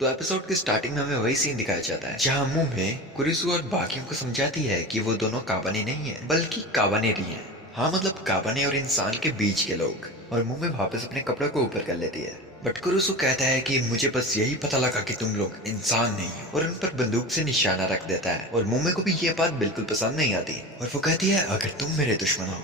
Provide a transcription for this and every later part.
तो एपिसोड के स्टार्टिंग में हमें वही सीन दिखाया जाता है जहाँ मुंह में कुरिसु और बाकियों को समझाती है कि वो दोनों काबाने नहीं है बल्कि काबानेरी हैं। हाँ मतलब काबाने और इंसान के बीच के लोग। और मुंह में वापस अपने कपड़ों को ऊपर कर लेती है। बट कुरिसु कहता है कि मुझे बस यही पता लगा कि तुम लोग इंसान नहीं हो और उन पर बंदूक से निशाना रख देता है। और मुंह को भी ये बात बिल्कुल पसंद नहीं आती और वो कहती है अगर तुम मेरे दुश्मन हो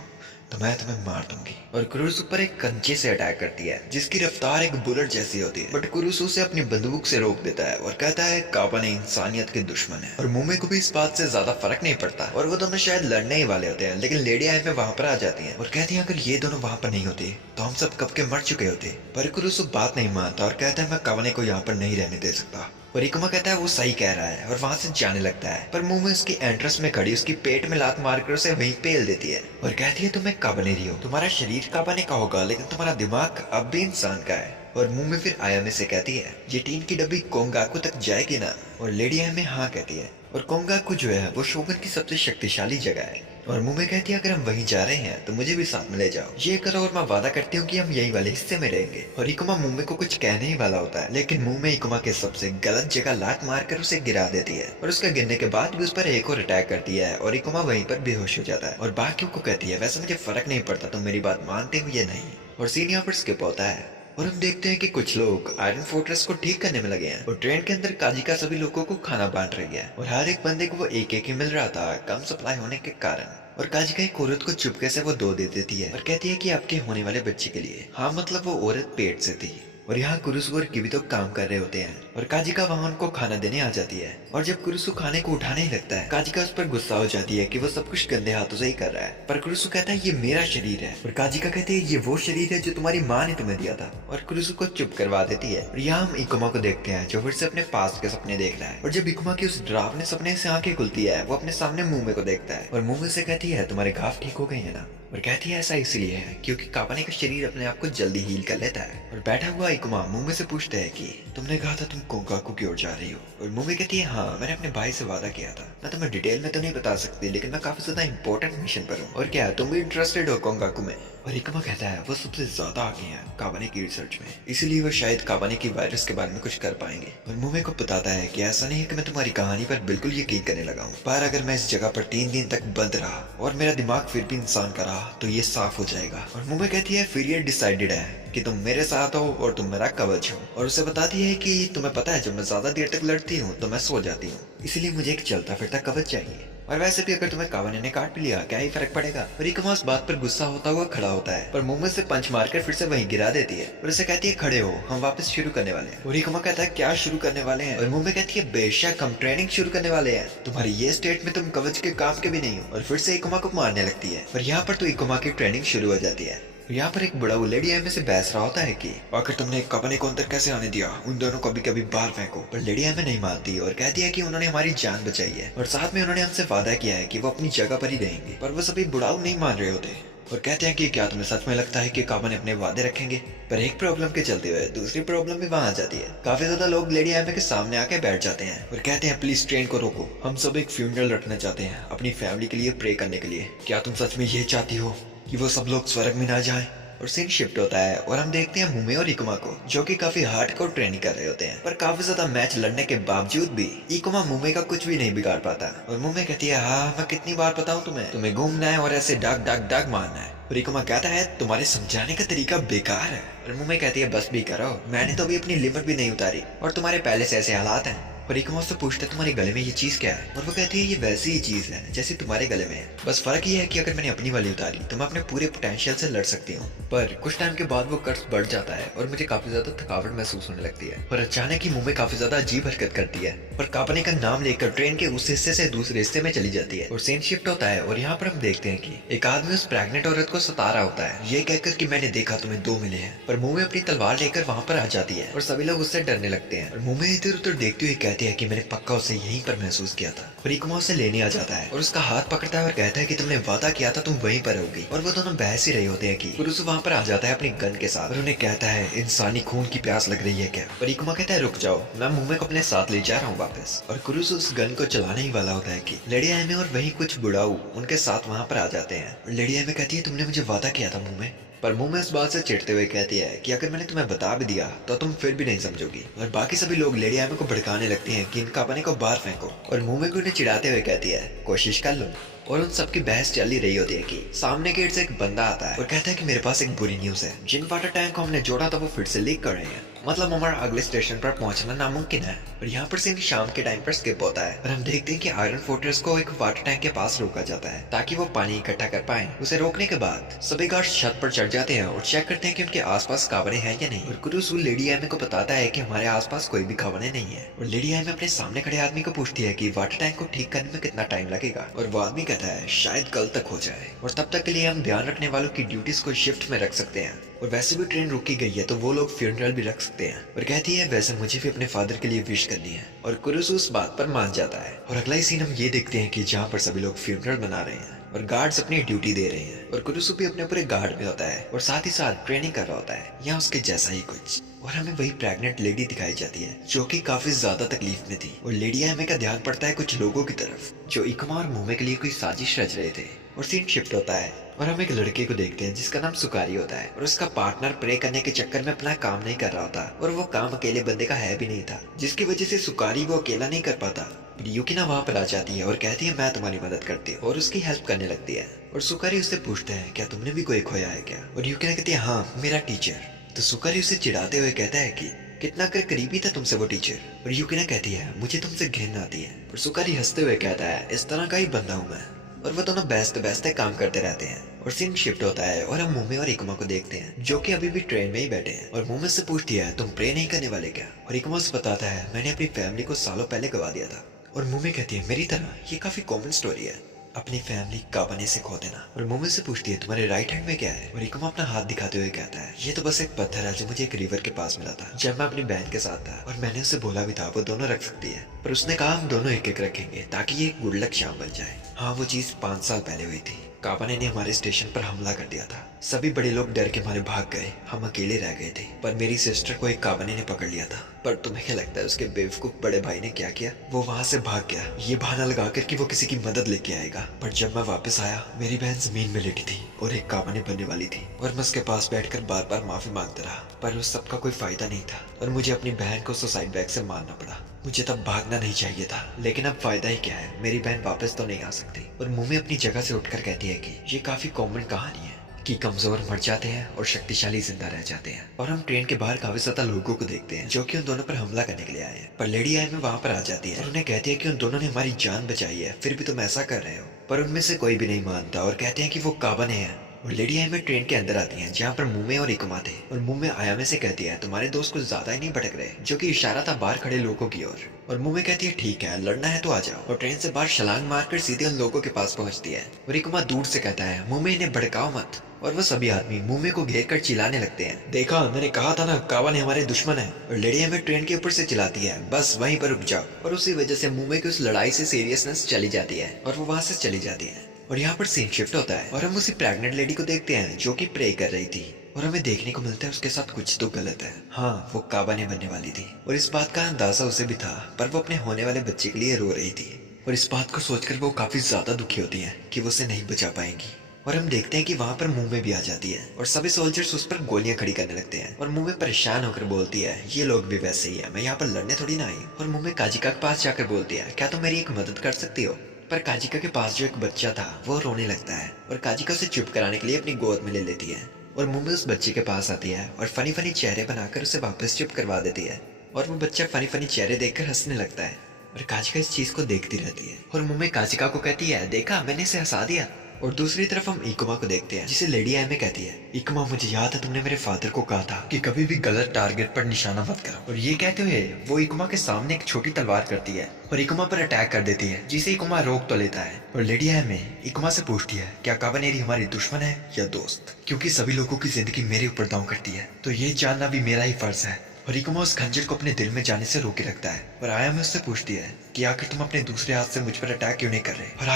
तो मैं तुम्हें मार दूंगी। और कुरुसु पर एक कंचे से अटैक करती है जिसकी रफ्तार एक बुलेट जैसी होती है। बट कुरुसु उसे अपनी बंदूक से रोक देता है और कहता है काबाने इंसानियत के दुश्मन है। और मुंबई को भी इस बात से ज्यादा फर्क नहीं पड़ता और वो दोनों शायद लड़ने ही वाले होते हैं, लेकिन लेडी आई में वहां पर आ जाती है और कहती है अगर ये दोनों वहां पर नहीं होते तो हम सब कब के मर चुके होते। पर कुरुसु बात नहीं मानता और कहता है मैं काबाने को यहाँ पर नहीं रहने दे सकता। और इकुमा कहता है वो सही कह रहा है और वहां से जाने लगता है। पर मुंह में उसकी एंट्रेंस में खड़ी उसकी पेट में लात मारकर उसे वहीं पेल देती है और कहती है तुम एक काबानेरी हो, तुम्हारा शरीर काबाने का होगा लेकिन तुम्हारा दिमाग अब भी इंसान का है। और मुंह में फिर आया में से कहती है ये टीन की डब्बी कोंगाकू तक जाएगी ना। और लेडी आई में हाँ कहती है। और कोंगाकू जो है वो शोगन की सबसे शक्तिशाली जगह है। और मुंह में कहती है अगर हम वहीं जा रहे हैं तो मुझे भी साथ में ले जाओ, ये करो और मैं वादा करती हूँ कि हम यही वाले हिस्से में रहेंगे। और इकुमा मुंबई को कुछ कहने ही वाला होता है लेकिन मुंह में इकुमा के सबसे गलत जगह लात मारकर उसे गिरा देती है। और उसका गिरने के बाद भी उस पर एक और अटैक करती है और इकुमा वहीं पर बेहोश हो जाता है। और बाकियों को कहती है वैसे मुझे फर्क नहीं पड़ता तुम मेरी बात मानते हो या नहीं। और सीन यहाँ पर स्किप होता है और हम देखते हैं कि कुछ लोग आयरन फोर्ट्रेस को ठीक करने में लगे हैं और ट्रेन के अंदर काजिका सभी लोगों को खाना बांट रही है। और हर एक बंदे को वो एक एक ही मिल रहा था कम सप्लाई होने के कारण। और काजिका एक औरत को चुपके से वो दो दे देती है और कहती है कि आपके होने वाले बच्चे के लिए। हाँ मतलब वो औरत पेट से थी। और यहाँ कुरुसु और किबितो काम कर रहे होते हैं और काजिका वहाँ उनको खाना देने आ जाती है। और जब कुरुसु खाने को उठाने ही लगता है काजिका उस पर गुस्सा हो जाती है कि वो सब कुछ गंदे हाथों से ही कर रहा है। पर कुरुसु कहता है ये मेरा शरीर है। और काजिका कहती है ये वो शरीर है जो तुम्हारी माँ ने तुम्हें दिया था। और कुरुसु को चुप करवा देती है। और यहाँ हम इकुमा को देखते हैं जो फिर से अपने पास के सपने देख रहा है। और जब इकुमा की उस डरावने सपने से आंखें खुलती है वो अपने सामने मुंह को देखता है और मुंह से कहती है तुम्हारे घाव ठीक हो गए हैं ना। और कहती है ऐसा इसलिए है क्योंकि काबाने का शरीर अपने आप को जल्दी हील कर लेता है। और बैठा हुआ इकुमा मुंबई से पूछता है कि तुमने कहा था तुम कोंगाकू की ओर जा रही हो। और मुंबई कहती है हाँ मैंने अपने भाई से वादा किया था। मैं तुम्हें डिटेल में तो नहीं बता सकती लेकिन मैं काफी ज्यादा इंपॉर्टेंट मिशन पर हूँ। और क्या तुम भी इंटरेस्टेड हो कोंगाकू में। और इकुमा कहता है वो सबसे ज्यादा आगे हैं काबाने की रिसर्च में, इसीलिए वो शायद काबाने की वायरस के बारे में कुछ कर पाएंगे। और मुंबई को बताता है कि ऐसा नहीं है कि मैं तुम्हारी कहानी पर बिल्कुल यकीन करने लगा हूँ, पर अगर मैं इस जगह पर 3 दिन तक बंद रहा और मेरा दिमाग फिर भी इंसान का रहा तो ये साफ हो जाएगा। और मुंबई कहती है फिर ये डिसाइडेड है कि तुम मेरे साथ हो और तुम मेरा कवच हो। और उसे बताती है कि तुम्हें पता है जब मैं ज्यादा देर तक लड़ती हूँ तो मैं सो जाती हूँ, इसलिए मुझे एक चलता फिरता कवच चाहिए। और वैसे भी अगर तुम्हें काबाने ने काट भी लिया क्या ही फर्क पड़ेगा। और इकुमा इस बात पर गुस्सा होता हुआ खड़ा होता है पर मुंबई से पंच मारकर फिर से वहीं गिरा देती है। और उसे कहती है खड़े हो हम वापस शुरू करने वाले हैं। और इकुमा कहता है क्या शुरू करने वाले हैं। और मुंबई कहती है बेशक हम ट्रेनिंग शुरू करने वाले हैं, तुम्हारी ये स्टेट में तुम कवच के काम के भी नहीं हो। और फिर से इकुमा को मारने लगती है। और यहाँ पर तो इकुमा की ट्रेनिंग शुरू हो जाती है। यहाँ पर एक बड़ा लेडी एम से बहस रहा होता है कि आखिर तुमने काबाने को अंदर कैसे आने दिया, उन दोनों को कभी बाहर फेंको। पर लेडी एम नहीं मानती और कहती है कि उन्होंने हमारी जान बचाई है और साथ में उन्होंने हमसे वादा किया है कि वो अपनी जगह पर ही रहेंगे। पर वो सभी बुढ़ाऊ नहीं मान रहे होते और कहते हैं कि क्या तुम्हें सच में लगता है कि काबाने अपने वादे रखेंगे। पर एक प्रॉब्लम के चलते हुए दूसरी प्रॉब्लम भी वहां आ जाती है। काफी ज्यादा लोग लेडी एम के सामने आके बैठ जाते हैं और कहते हैं प्लीज ट्रेन को रोको, हम सब एक फ्यूनरल रखना चाहते हैं अपनी फैमिली के लिए प्रे करने के लिए। क्या तुम सच में ये चाहती हो कि वो सब लोग स्वर्ग में ना जाएं। और सीन शिफ्ट होता है और हम देखते हैं मुमे और इकुमा को जो कि काफी हार्डकोर ट्रेनिंग कर रहे होते हैं। पर काफी ज्यादा मैच लड़ने के बावजूद भी इकुमा मुमे का कुछ भी नहीं बिगाड़ पाता। और मुमे कहती है हाँ मैं कितनी बार बताऊं तुम्हें, तुम्हें घूमना है और ऐसे डाक डाक डाक मारना है। और इकुमा कहता है तुम्हारे समझाने का तरीका बेकार है। और मुमे कहती है बस भी करो, मैंने तो अभी अपनी लिमिट भी नहीं उतारी और तुम्हारे पहले से ऐसे हालात हैं। और इकुमा उससे पूछता है तुम्हारे गले में ये चीज क्या है। और वो कहती है ये वैसी ही चीज है जैसी तुम्हारे गले में है, बस फर्क ये है कि अगर मैंने अपनी वाली उतारी तो मैं अपने पूरे पोटेंशियल से लड़ सकती हूँ। पर कुछ टाइम के बाद वो कर्ज बढ़ जाता है और मुझे काफी ज्यादा थकावट महसूस होने लगती है। और अचानक ही मुंह में काफी ज्यादा अजीब हरकत करती है और काबाने का नाम लेकर ट्रेन के उस हिस्से से दूसरे हिस्से में चली जाती है। और सीन शिफ्ट होता है और यहाँ पर हम देखते हैं कि एक आदमी उस प्रेग्नेंट औरत को सता रहा होता है ये कहकर कि मैंने देखा तुम्हें 2 मिले हैं। पर मुंह में अपनी तलवार लेकर वहां पर आ जाती है और सभी लोग उससे डरने लगते हैं। और मुंह में इधर उधर देखते हुए कहते हैं कि मैंने पक्का उसे यहीं पर महसूस किया था। और इकुमा उसे लेने आ जाता है और उसका हाथ पकड़ता है और कहता है कि तुमने वादा किया था तुम वहीं पर रहोगी। और वो दोनों बहस ही रहे होते हैं कि कुरुसु वहां पर आ जाता है अपनी गन के साथ और उन्हें कहता है इंसानी खून की प्यास लग रही है क्या। और इकुमा कहता है रुक जाओ, मैं मुंबई को अपने साथ ले जा रहा हूँ वापस। और कुरुसु उस गन को चलाने ही वाला होता है कि लेडी आयमे और वही कुछ बुढ़ाऊ उनके साथ वहां पर आ जाते हैं। और लेडी आयमे कहती है तुमने मुझे वादा किया था मुंबई, पर मुंह इस बात से चिढ़ते हुए कहती है कि अगर मैंने तुम्हें बता भी दिया तो तुम फिर भी नहीं समझोगी। और बाकी सभी लोग लेडी आयमे को भड़काने लगते हैं कि इन काबाने को बाहर फेंको। और मुंह भी उन्हें चिढ़ाते हुए कहती है कोशिश कर लो। और उन सबकी बहस चल ही रही होती है कि सामने गेट से एक बंदा आता है और कहता है कि मेरे पास एक बुरी न्यूज है, जिन वाटर टैंक को हमने जोड़ा था वो फिर से लीक कर रहे हैं, मतलब हमारा अगले स्टेशन पर पहुंचना नामुमकिन है। और यहाँ पर सीन शाम के टाइम पर स्किप होता है और हम देखते हैं कि आयरन फोर्ट्रेस को एक वाटर टैंक के पास रोका जाता है ताकि वो पानी इकट्ठा कर पाए। उसे रोकने के बाद सभी गार्ड छत पर चढ़ जाते हैं और चेक करते हैं कि उनके आसपास कावने हैं या नहीं। और कुरुसु लेडी आयमे को बताता है कि हमारे आसपास कोई भी कावने नहीं है। और लेडी आयमे अपने सामने खड़े आदमी को पूछती है कि वाटर टैंक को ठीक करने में कितना टाइम लगेगा। और वो आदमी कहता है शायद कल तक हो जाए और तब तक के लिए हम ध्यान रखने वालों की ड्यूटीज को शिफ्ट में रख सकते हैं। और वैसे भी ट्रेन रुकी गई है तो वो लोग फ्यूनरल भी रख सकते हैं। और कहती है वैसे मुझे भी अपने फादर के लिए विश करनी है। और कुरुसु उस बात पर मान जाता है। और अगला ही सीन हम ये देखते हैं कि जहाँ पर सभी लोग फ्यूनरल मना रहे हैं और गार्ड्स अपनी ड्यूटी दे रहे हैं। और कुरुसु भी अपने पूरे गार्ड में होता है और साथ ही साथ ट्रेनिंग कर रहा होता है या उसके जैसा ही कुछ। और हमें वही प्रेग्नेंट लेडी दिखाई जाती है जो कि काफी ज्यादा तकलीफ में थी। और लेडी आयमे का ध्यान पड़ता है कुछ लोगों की तरफ जो इकुमा और मुमे के लिए कोई साजिश रच रहे थे। और सीन शिफ्ट होता है और हम एक लड़के को देखते हैं जिसका नाम सुकारी होता है। और उसका पार्टनर प्रे करने के चक्कर में अपना काम नहीं कर रहा होता और वो काम अकेले बंदे का है भी नहीं था, जिसकी वजह से सुकारी वो अकेला नहीं कर पाता। युकिना वहाँ पर आ जाती है और कहती है मैं तुम्हारी मदद करती हूँ और उसकी हेल्प करने लगती है। और सुकारी उससे पूछते हैं क्या तुमने भी कोई खोया है क्या। और युकिना कहती है हाँ मेरा टीचर। तो सुकारी उसे चिढ़ाते हुए कहता है कि कितना कर करीबी था तुमसे वो टीचर। और युकिना कहती है मुझे तुमसे घिन आती है। और सुकारी हंसते हुए कहता है इस तरह का ही बंदा हूँ मैं। और वो दोनों बेहसते काम करते रहते हैं। और सीन शिफ्ट होता है और हम मुमे और इकुमा को देखते हैं जो कि अभी भी ट्रेन में ही बैठे हैं। और मुमे से पूछती है तुम प्रे नहीं करने वाले क्या। और इकुमा से बताता है मैंने अपनी फैमिली को सालों पहले गवा दिया था। और मुमे कहती है मेरी तरह ये काफी कॉमन स्टोरी है, अपनी फैमिली काबने से खो देना। और मुमे से पूछती है तुम्हारे राइट हैंड में क्या है। और इकुमा अपना हाथ दिखाते हुए कहता है ये तो बस एक पत्थर है जो मुझे एक रिवर के पास मिला था जब मैं अपनी बहन के साथ था। और मैंने उससे बोला भी था वो दोनों रख सकती है, पर उसने कहा हम दोनों एक एक रखेंगे ताकि ये गुड लक शाम बन जाए। हाँ वो चीज 5 साल पहले हुई थी। काबाने ने हमारे स्टेशन पर हमला कर दिया था, सभी बड़े लोग डर के मारे भाग गए, हम अकेले रह गए थे। पर मेरी सिस्टर को एक काबाने ने पकड़ लिया था। पर तुम्हें क्या लगता है उसके बेवकूफ बड़े भाई ने क्या किया, वो वहाँ से भाग गया ये बहाना लगाकर कि वो किसी की मदद लेके आएगा। पर जब मैं वापस आया मेरी बहन जमीन में लेटी थी और एक काबाने बनने वाली थी और मैं उसके पास बैठकर बार बार माफी मांगता रहा, पर उस सब का कोई फायदा नहीं था और मुझे अपनी बहन को सुसाइड बैग से मारना पड़ा। मुझे तब भागना नहीं चाहिए था, लेकिन अब फायदा ही क्या है, मेरी बहन वापस तो नहीं आ सकती। और मुमे अपनी जगह से उठकर कहती है कि ये काफी कॉमन कहानी है कि कमजोर मर जाते हैं और शक्तिशाली जिंदा रह जाते हैं। और हम ट्रेन के बाहर काफी ज्यादा लोगों को देखते हैं जो कि उन दोनों पर हमला करने के लिए आए हैं। पर लेडी आयमे वहाँ पर आ जाती है और उन्हें कहती है कि उन दोनों ने हमारी जान बचाई है फिर भी तुम ऐसा कर रहे हो। पर उनमें से कोई भी नहीं मानता और कहते हैं कि वो काबने हैं। और लेडी आयमे ट्रेन के अंदर आती हैं जहाँ पर मुमे और इकुमा थे। और मुमे आयामे से कहती है तुम्हारे दोस्त कुछ ज्यादा ही नहीं भटक रहे, जो कि इशारा था बाहर खड़े लोगों की ओर। और मुमे कहती है ठीक है लड़ना है तो आ जाओ। और ट्रेन से बाहर छलांग मारकर सीधे उन लोगों के पास पहुंचती है। और इकुमा दूर से कहता है मुमे इन्हें भड़काओ मत। और वो सभी आदमी मुमे को घेर कर चिल्लाने लगते हैं देखा मैंने कहा था ना कावाने हमारे दुश्मन है। और लेडी आयमे ट्रेन के ऊपर से चिल्लाती है बस वहीं पर रुक जाओ। और उसी वजह से मुमे की उस लड़ाई से सीरियसनेस चली जाती है और वो वहां से चली जाती है। और यहाँ पर सीन शिफ्ट होता है और हम उसी प्रेग्नेंट लेडी को देखते हैं जो कि प्रे कर रही थी। और हमें देखने को मिलता है उसके साथ कुछ तो गलत है। हाँ वो काबाने बनने वाली थी और इस बात का अंदाजा उसे भी था, पर वो अपने होने वाले बच्चे के लिए रो रही थी। और इस बात को सोचकर वो काफी ज्यादा दुखी होती है कि वो उसे नहीं बचा पाएंगी। और हम देखते हैं कि वहाँ पर मुंह में भी आ जाती है और सभी सोल्जर्स उस पर गोलियां खड़ी करने लगते हैं। और मुंह में परेशान होकर बोलती है ये लोग भी वैसे ही है, मैं यहाँ पर लड़ने थोड़ी ना आई। और मुंह में काजिका के पास जाकर बोलती है क्या तुम मेरी एक मदद कर सकती हो। पर काजिका के पास जो एक बच्चा था वो रोने लगता है और काजिका उसे चुप कराने के लिए अपनी गोद में ले लेती है। और मुंबई उस बच्चे के पास आती है और फनी फनी चेहरे बनाकर उसे वापस चुप करवा देती है। और वो बच्चा फनी फनी चेहरे देखकर हंसने लगता है और काजिका इस चीज को देखती रहती है। और मुंबई काजिका को कहती है देखा मैंने इसे हंसा दिया। और दूसरी तरफ हम इकुमा को देखते हैं जिसे लेडी आयमे कहती है इकुमा मुझे याद है तुमने मेरे फादर को कहा था कि कभी भी गलत टारगेट पर निशाना मत करो। और ये कहते हुए वो इकुमा के सामने एक छोटी तलवार करती है और इकुमा पर अटैक कर देती है, जिसे इकुमा रोक तो लेता है। और लेडी आयमे इकुमा से पूछती है क्या काबानेरी हमारी दुश्मन है या दोस्त, क्योंकि सभी लोगों की जिंदगी मेरे ऊपर दांव करती है तो ये जानना भी मेरा ही फर्ज है। और इकुमा उस खंजर को अपने दिल में जाने से रोके रखता है। और आयमे उससे पूछती है कि आखिर तुम अपने दूसरे हाथ से मुझ पर अटैक क्यों नहीं कर रहे, और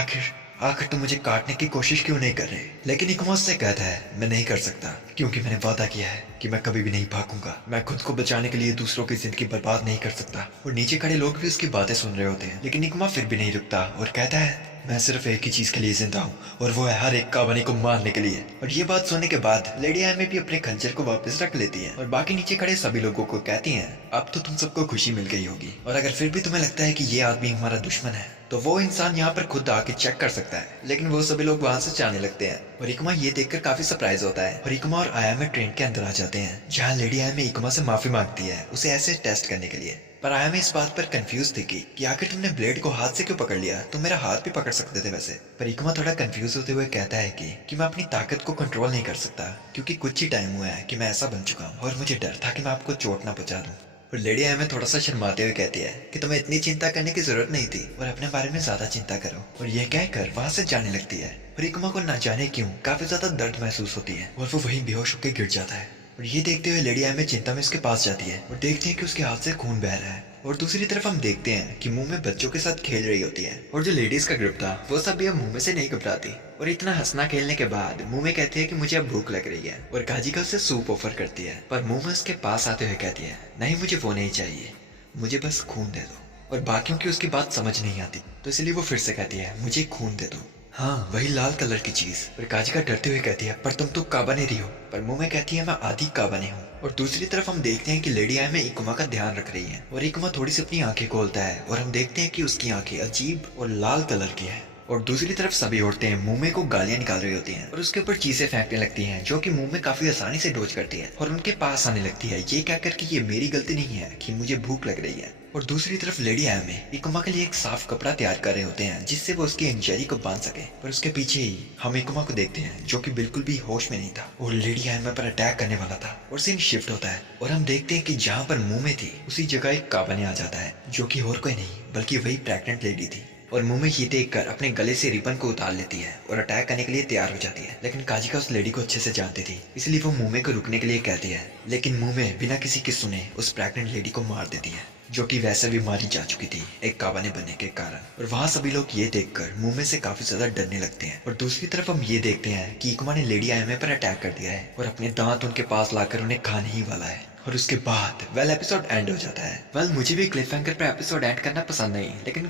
आखिर तुम मुझे काटने की कोशिश क्यों नहीं कर रहे। लेकिन इकुमा उससे कहता है मैं नहीं कर सकता क्योंकि मैंने वादा किया है कि मैं कभी भी नहीं भागूंगा, मैं खुद को बचाने के लिए दूसरों की जिंदगी बर्बाद नहीं कर सकता। और नीचे खड़े लोग भी उसकी बातें सुन रहे होते हैं, लेकिन इकुमा फिर भी नहीं रुकता और कहता है मैं सिर्फ एक ही चीज के लिए जिंदा हूँ और वो है हर एक काबानी को मारने के लिए। और ये बात सुनने के बाद लेडी आयमे भी अपने खंजर को वापस रख लेती है और बाकी नीचे खड़े सभी लोगों को कहती हैं, अब तो तुम सबको खुशी मिल गई होगी, और अगर फिर भी तुम्हें लगता है कि ये आदमी हमारा दुश्मन है तो वो इंसान यहाँ पर खुद आके चेक कर सकता है। लेकिन वो सभी लोग वहाँ से जाने लगते हैं और इकुमा ये देखकर काफी सरप्राइज होता है और इकुमा और आयामे ट्रेन के अंदर आ जाते हैं, जहाँ लेडी आयमे इकुमा से माफी मांगती है उसे ऐसे टेस्ट करने के लिए। पर आयामे इस बात पर कंफ्यूज थी कि आखिर तुमने ब्लेड को हाथ से क्यों पकड़ लिया, तुम मेरा हाथ भी पकड़ सकते थे वैसे। पर इकुमा थोड़ा कंफ्यूज होते हुए कहता है कि मैं अपनी ताकत को कंट्रोल नहीं कर सकता, क्योंकि कुछ ही टाइम हुआ है कि मैं ऐसा बन चुका हूँ और मुझे डर था कि मैं आपको चोट ना पहुंचा दूं। और लेडी आयमे थोड़ा सा शर्माते हुए कहती है कि तुम्हें इतनी चिंता करने की जरूरत नहीं थी और अपने बारे में ज्यादा चिंता करो, और ये कहकर वहां से जाने लगती है। और इकुमा को ना जाने क्यों काफी ज्यादा दर्द महसूस होती है और वो वहीं बेहोश होकर गिर जाता है। और ये देखते हुए लेडी आयमे चिंता में उसके पास जाती है और देखते हैं कि उसके हाथ से खून बह रहा है। और दूसरी तरफ हम देखते हैं कि मुंह में बच्चों के साथ खेल रही होती है और जो लेडीज का ग्रुप था वो सब भी अब मुंह में से नहीं घबराती और इतना हंसना खेलने के बाद मुंह में कहती है कि मुझे अब भूख लग रही है और काजिका उसे सूप ऑफर करती है। पर मुंह में उसके पास आते हुए कहती है, नहीं मुझे वो नहीं चाहिए, मुझे बस खून दे दो। और बाकियों की उसकी बात समझ नहीं आती तो इसलिए वो फिर से कहती है, मुझे खून दे दो, हाँ वही लाल कलर की चीज। और काजिका डरते हुए कहती है, पर तुम तो काबानेरी हो। पर मुंह में कहती है, मैं आधी काबाने हूँ। और दूसरी तरफ हम देखते हैं कि लेडी आयमे इकुमा का ध्यान रख रही है और इकुमा थोड़ी सी अपनी आंखें खोलता है और हम देखते हैं कि उसकी आंखें अजीब और लाल कलर की है। और दूसरी तरफ सभी औरतें मुंह में को गालियां निकाल रही होती हैं और उसके ऊपर चीजें फेंकने लगती हैं जो कि मुंह में काफी आसानी से डोज करती है और उनके पास आने लगती है, ये कहकर कि ये मेरी गलती नहीं है कि मुझे भूख लग रही है। और दूसरी तरफ लेडी आयमे इकुमा के लिए एक साफ कपड़ा तैयार कर रहे होते हैं जिससे वो उसकी इंजरी को बांध सके। पर उसके पीछे ही हम इकुमा को देखते हैं जो कि बिल्कुल भी होश में नहीं था और लेडी आयमे पर अटैक करने वाला था। और सीन शिफ्ट होता है और हम देखते हैं कि जहाँ पर मुंह में थी उसी जगह एक काबाने आ जाता है जो कि और कोई नहीं बल्कि वही प्रेग्नेंट लेडी थी। और मुंह में ये देखकर अपने गले से रिबन को उतार लेती है और अटैक करने के लिए तैयार हो जाती है। लेकिन काजिका उस लेडी को अच्छे से जानती थी इसलिए वो मुंह में को रुकने के लिए कहती है, लेकिन मुंह में बिना किसी के सुने उस प्रेग्नेंट लेडी को मार देती है जो कि वैसे भी मारी जा चुकी थी एक काबाने बनने के कारण। और वहाँ सभी लोग ये देखकर मुंह में से काफी ज्यादा डरने लगते हैं। और दूसरी तरफ हम ये देखते हैं कि इकुमा ने लेडी आयमे पर अटैक कर दिया है और अपने दांत उनके पास लाकर उन्हें खाने ही वाला है। और उसके बाद एपिसोड एंड हो जाता है। मुझे भी क्लिफ हैंगर पर एपिसोड एंड करना पसंद नहीं, लेकिन